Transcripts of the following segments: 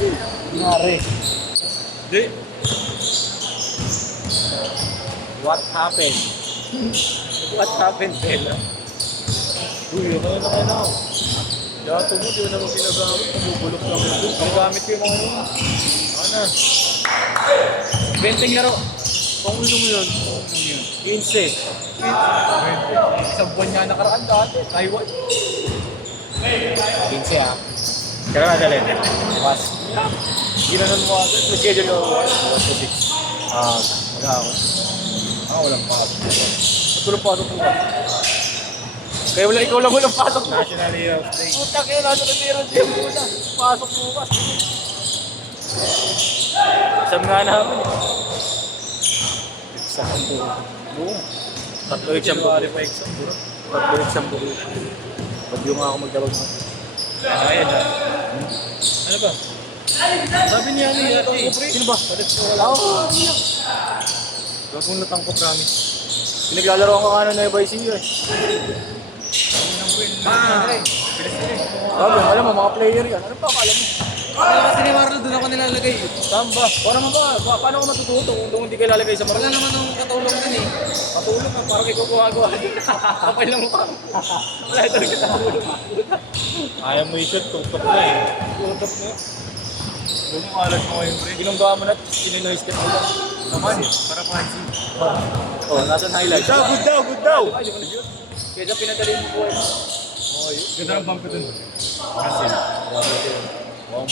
Nangyari. Hindi. What happened? What happened, Bella? Uy, ano na kayo na. Dato mo, di mo naman ginagamit. Nabubulok lang mo. Ginagamit ko yung mga yun. Ano? Benting laro. Pangulo mo yun. 15. Isang buwan nga nakaraan dati. Taiwan. 15 ah. Kaya nga dali. Bukas. Ginanon mo agad. Mag-schedule ako. 1 to 6. Wala ako. Walang pasok. Walang pasok mo ba? Kaya wala ikaw lang walang pasok mo. National Hero of Day. Puta kaya nasa na meron siya muna. Pasok bukas. Isang nga namin eh. Isang buo. Tatlo exam buo. Tatlo exam buo. Pag yung ako magdawag mo. Ayan na. Ano ba? Sabi niya ano yun? Sino ba? Wala ako. Gagawin natang ko, promise. Pinaglalaro ko nga na FICU eh. Alam mo, mga player yan. Ano pa akala mo? Kasi ni Marlo doon ako nilalagay. Samba. Para mo ba? Paano ko matututo kung hindi ka lalagay sa Wala marunong? naman nung katulong din eh. Patulog ka, parang ikaw gawa-gawa. Kapay lang mukha mo. Wala ito rin katulog. Ayaw mo i-shot, tutok na eh. Tutok mo. Huwag mo alas mo ngayon, pre. Ginunggawa mo na, sininoise ka na. Naman, para pansin. Oh, nasan highlight? Good daw! Ay, di mo na yun. Kaya pinadali mo buhay mo. Oh, yun. Ganda ng bump ko dun. Kasi, grabe ito yun. Womp.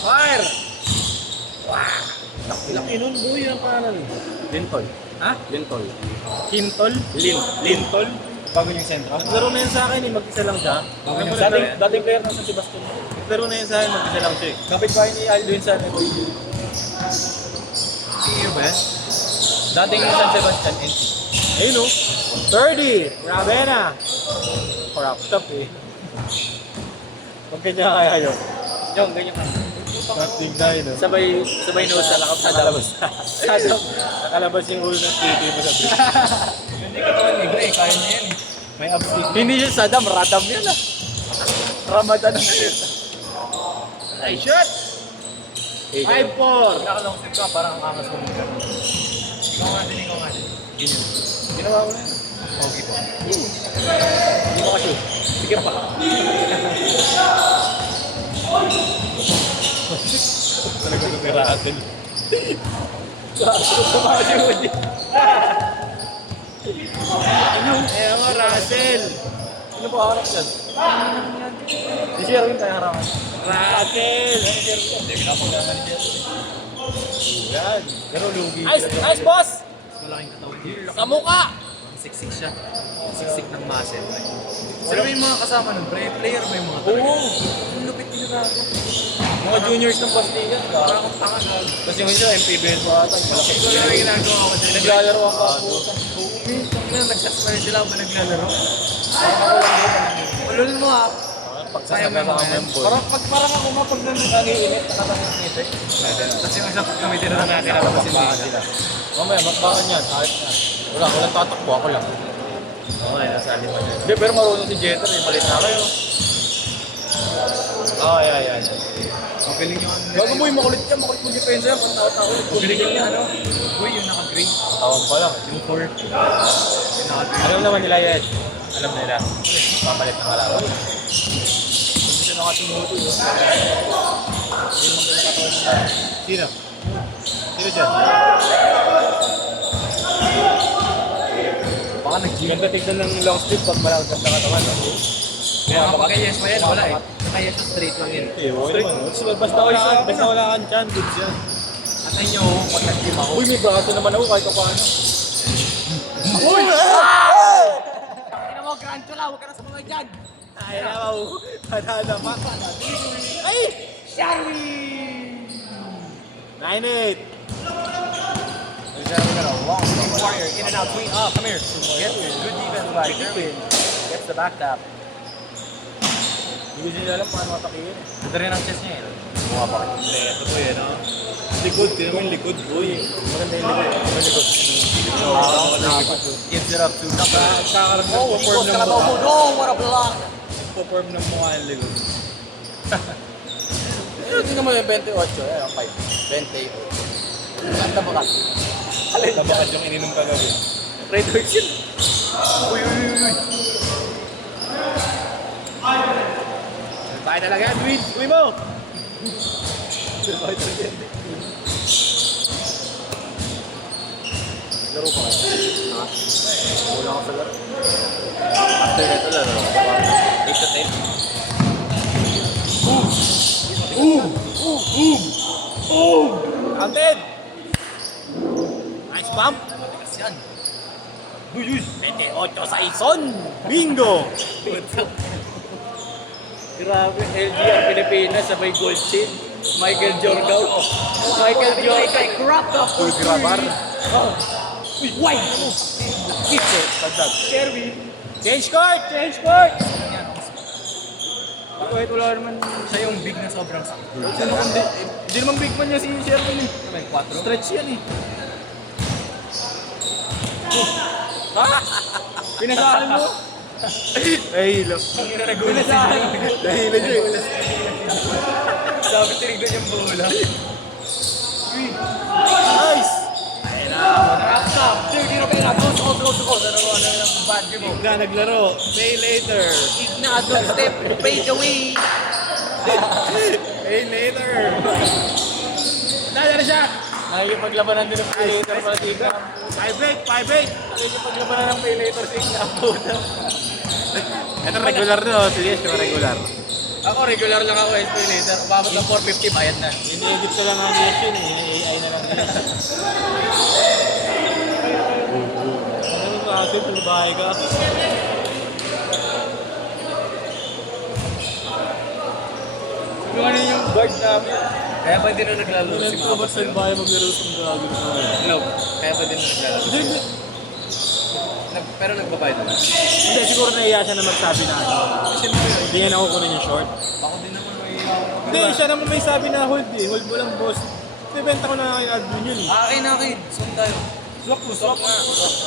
Fire! Laki nun, boy. Ang pangalan. Lintol. Ha? Lintol. Kintol? Lintol? Bago yung sentro? Naglaro na yun sa akin eh, mag-isa lang siya. Bago yung Dating player na sa Sebastian. Naglaro na yun sa akin, mag-isa lang siya eh. Kapit bahay ni Aldo yun sa akin. CEO ba yan? Dating San Sebastian NC. Ayun o. 30! Grabe na! Crap top eh. Pag ganyan kaya yun. Yung, ganyan ka. Nothing na yun. Sabay nose sa lakap sa labas. Nakalabas yung ulo ng TV mo sa bridge. Hindi ka tawag ni Gray, kaya niya yan eh. May upstick. Hindi siya Saddam, Radam yan ah. Ramadan ang shit. Ay, shot! 5-4! Nakalong step ka, parang ang angas mo muna. Ikaw nga din. Ginawa ko na yun. Okay po. Hindi mo kasi. Sige pa. Talaga tutiratin. Sa mga siwadi. Ayan mo, Russell! Ano ba harap yan? Si Sherwin tayo harapan. Russell! Hindi, pinapagdaman ni Sherwin. Yan. Pero lugi. Nice boss! Malaking katawan niya. Sa mukha! Siksik siya. Siksik ng muscle. Sino ba yung mga kasama nun? Player ba yung mga talaga? Oo! Ang lupit nila. Mga juniors ng Bastigan. Parang akong tanga na. Kasi yung isa, MPBL pa ata. Malaki. Ito lang yung ginagawa ko dyan. Naglalaro ang kaputa. Nagsaspire sila ba naglalaro? Parang ako lang din. Ululun mo ha. Pagsasama Kaya mo ka yan. ng ball. Parang ako nga pag nangiinit, nakatakas nito eh. Tapos yung isang gamitin na natin na tapos Bakbakan hindi. sila. Mamaya, bakbakan yan. Kahit na. Walang tatakbo, ako lang. Okay, nasa alin pa dyan. Hindi, pero marunong si Jeter eh. Malit na kayo. Ay. Magaling yung ano. Gago mo yung makulit yan. Makulit mo depensa yan. Pagtakot-takot. Magaling yung ano. Uy, yung naka-green. Tawag pa lang. Yung 4. Yung naka-green. Alam naman nila yan. Alam nila. Pamalit ng kalaban. Hindi siya nakatinuto yun. Hindi naman kinakatawan nila. Sino? Sino dyan? Baka nag-ganda tignan ng long sleeve pag malakas na katawan. Kaya kapag yes pa yan, wala eh. Kaya sa straight lang yun. Basta wala kang chan, goods yan. At nyo, pag nag-gym ako. Uy, may braso naman ako kahit paano. Uy! Ina mo, Grantula, huwag ka na sa mga dyan. Ay, naman. Panala pa. Ay! Sherwin! 9-8. Warrior, in and out, swing up, come here. Get good defense by Sherwin. Gets the back tap. Hindi ko nila alam paano matakihin. Ito rin ang chest niya eh. Mukha pa. Ito po yun, no? Likod, tinan mo yung likod, boy. Maganda yung likod. Maganda yung likod. Gives it up to Kakaroon ng Oh, perform Nikos ng Calabaw mukha. mo. Oh, what a block! Perform ng mukha yung likod. Tingnan mo yung 28. Ayan, 5. 28. Ganda ba kasi? Tabakad yung ininom kagabi. Red Horse yun. Uy. Tayo talaga, Edwin. Uwi mo! Laro pa kayo? Ha? Wala ako sa laro. After that, wala na. 8 to 10. Counted! Nice bump! Kasi yan. Buyus! 28 sa ison! Bingo! Grabe, LGR Pilipinas sabay gold chain. Michael Jorgao. Michael Jorgao. Grab the Full grabar. Why? Kitso! Pagdag. Sherwin. Change court! Change court! Kahit wala naman siya yung big na sobrang sakit. Hindi naman big man niya si Sherwin eh. May 4. Stretch yan eh. Pinasahan mo? Nahilo. Pinasahan. Nahilo siya eh. Sabi tinignan yung bola. Nice! Stop! Dude, you know, go. Ano lang badge mo. Na naglaro. Pay later. Ignado, step, fade away. Pay later. Dali na siya. Nakikipaglabanan din ng pay later pala tika. 5-8. Nakikipaglabanan ng pay later sa Inglapo. Ito regular na oh. Sige, siya regular. Ako regular lang ako sa pay later. Babot ng 450 bayad na. Ini-edit ko lang ang yes yun eh. AI na lang yun. Ano mo natin? Palibahay ka. Ano yung guard namin? Kaya ba din na naglalaro si Ano ba Mama sa sa'yo? bahay maglaro sa mga gagawin ko? No. Kaya ba din na naglalaro? Hindi, Pero nagbabayad naman. hindi, siguro nahiya siya na magsabi na ano. Siyempre yun. Hindi niya nakukunin yung short. Ako din naman may Hindi, siya naman may sabi na hold eh. Hold mo lang boss. Ibenta ko na kay Aldwin yun eh. Akin. Saan tayo? Swak na.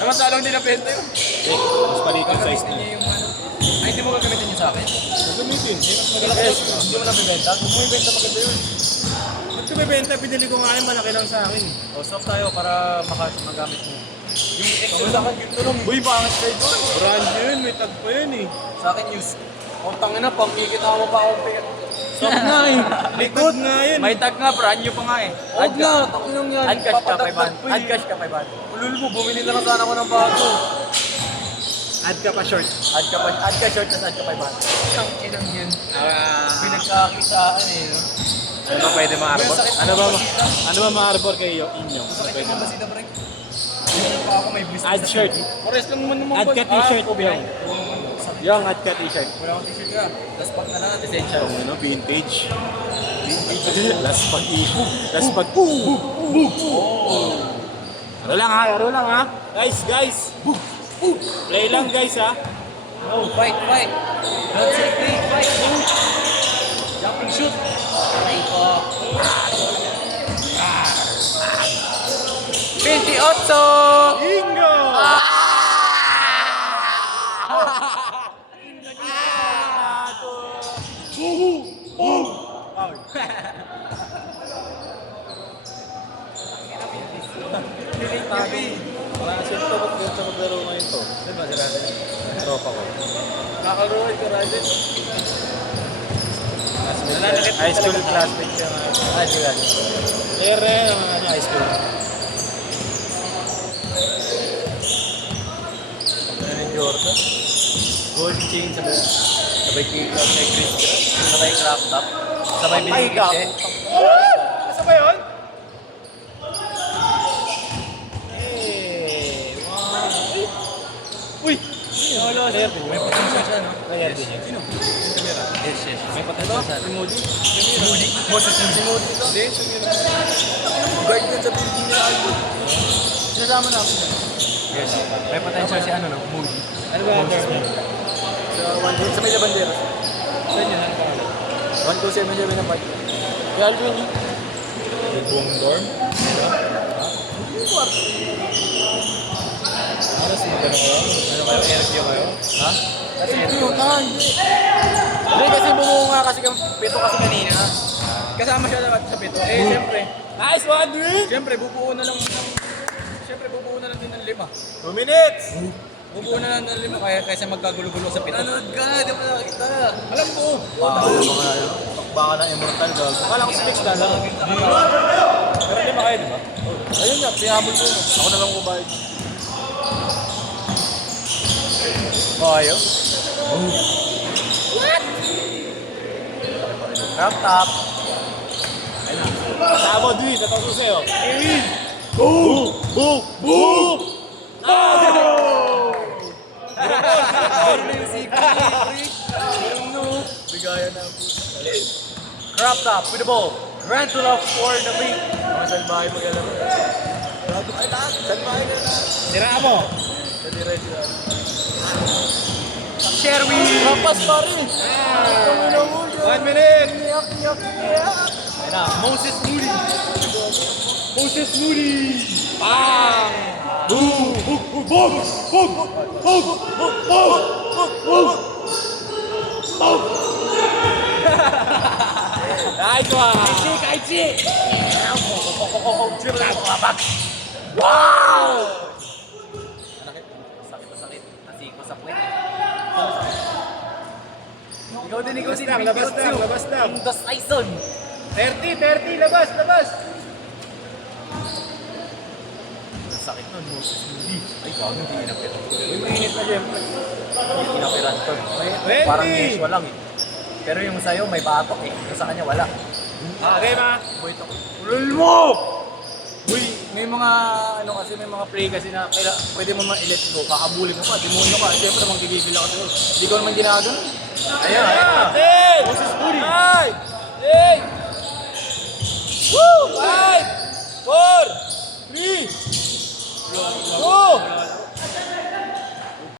Naman talong din na benta yun. Eh, mas palit yung size Gagamitin niya. niya yung ano. Ay, hindi mo gagamitin yun sa akin. Gagamitin. Eh, mas Malaki maganda. yun. Hindi mo na bibenta. Kung mo ibenta maganda yun. Ba't ko bibenta? Pinili ko nga yung malaki lang sa akin. O, swap tayo para magamit mo. Yung extra sa akin, yung tulong. Uy, pangit kayo doon. Brand yun, may tag pa yun eh. Sa akin, use. O, tangin na, pangkikita mo pa akong pera. Stop nga eh. Likod nga yun. May tag nga, brand new pa nga eh. Huwag na, takinong yan. Add cash ka, Papadagdag 500. ko eh. Add cash ka, 500. Ulul mo, bumili na lang sana ako ng bago. Add ka pa short. Add ka short, tas add ka 500. Isang inang yan. Pinagkakisaan eh, no? Ano ba pwede ma-arbor? Ano ba ma-arbor kayo inyo? Sakit yung basita, pre. Hindi pa ako may blister. Add shirt. Pares lang naman naman. Add ka t-shirt yung. Yung add ka t-shirt. Wala akong t-shirt ka. Last pack na lang. Essential. Yung ano, vintage. Last pag issue. Last pag Aro lang ha. Guys. Play lang guys ha. Oh, fight. Don't say play, fight. Jumping shoot. Ay ko. 28! Bingo! Wala na siya ito, ba't ganito maglaro ngayon to? Saan ba sila? Tropa ko. Nakaroon ka rin. High school classmate siya nga. Ah, di ba? Ere, mga high school. Ano ni Jordan? Gold chain sabay kick-out kay Chris Grass. Sabay crop top. Sabay binigit eh. Asa ba yun? Uy! Wala siya. May potential siya, no? Player din yun. Sino? Yung camera. Yes. May potential siya. Si Moody. Moody? Moses Moody. Si Moody to? Hindi. Guard dun sa building nila Albert. Sinasama namin siya. Yes. May potential si ano, no? Moody. Ano ba yung term? Sa may labandera. Saan yun? Ano pangalan? 1277 na part. Kaya Alvin yun. Yung buong dorm. Alas mo ka na kayo? Ano kayo? Interview kayo? Ha? Kasi hindi kasi bumuo nga kasi pito kasi kanina. Kasama siya dapat sa pito. Eh, siyempre. Nice one, dude! Siyempre, bubuo na lang din ng 5. 2 minutes! Bubuo na lang ng 5 kaysa magkagulo-gulo sa pito. Nanood ka, di ba nakakita? Alam ko. Baka na immortal dog. Akala ko 6 na lang. Pero hindi makayo, di ba? Ayun nga, pinabol ko. Ako na lang kubayad. Bayo. Crop top. Kasama, dude. Natawag ko sa'yo. Boom! Boom! Boom! Bigaya na. Crop top with the ball. Tarantula for the lead. Mga salbahe mag-alam. Ay, lahat. Salbahe na lahat. Siraan mo! Diretso yan. Sherwin! Rapas pa rin. 1 minute! Ayun na, Moses Moody. Moses Moody! Bang! Boom! Boom! Boom! Boom! Boom! Boom! Boom! Boom! Boom! Nice one! Kaichi! Wow! Sakit. Nasiko sa puwet. Ikaw din, Labas lang! Dos Tyson. 30! Labas! Sakit nun, Moses Moody. Ay, gago, hindi inapiran. Uy, mainit na siyempre. Hindi inapiran to. 20! Parang usual lang eh. Pero yung sa'yo, may batok eh. Yung sa kanya, wala. Okay, ma? Ulol mo! Uy, may mga may mga play kasi na pwede mo ma-let go, kakabulin mo pa, demonyo ka, siyempre magigigil ako sa'yo. Hindi ko naman ginagano. Ayan!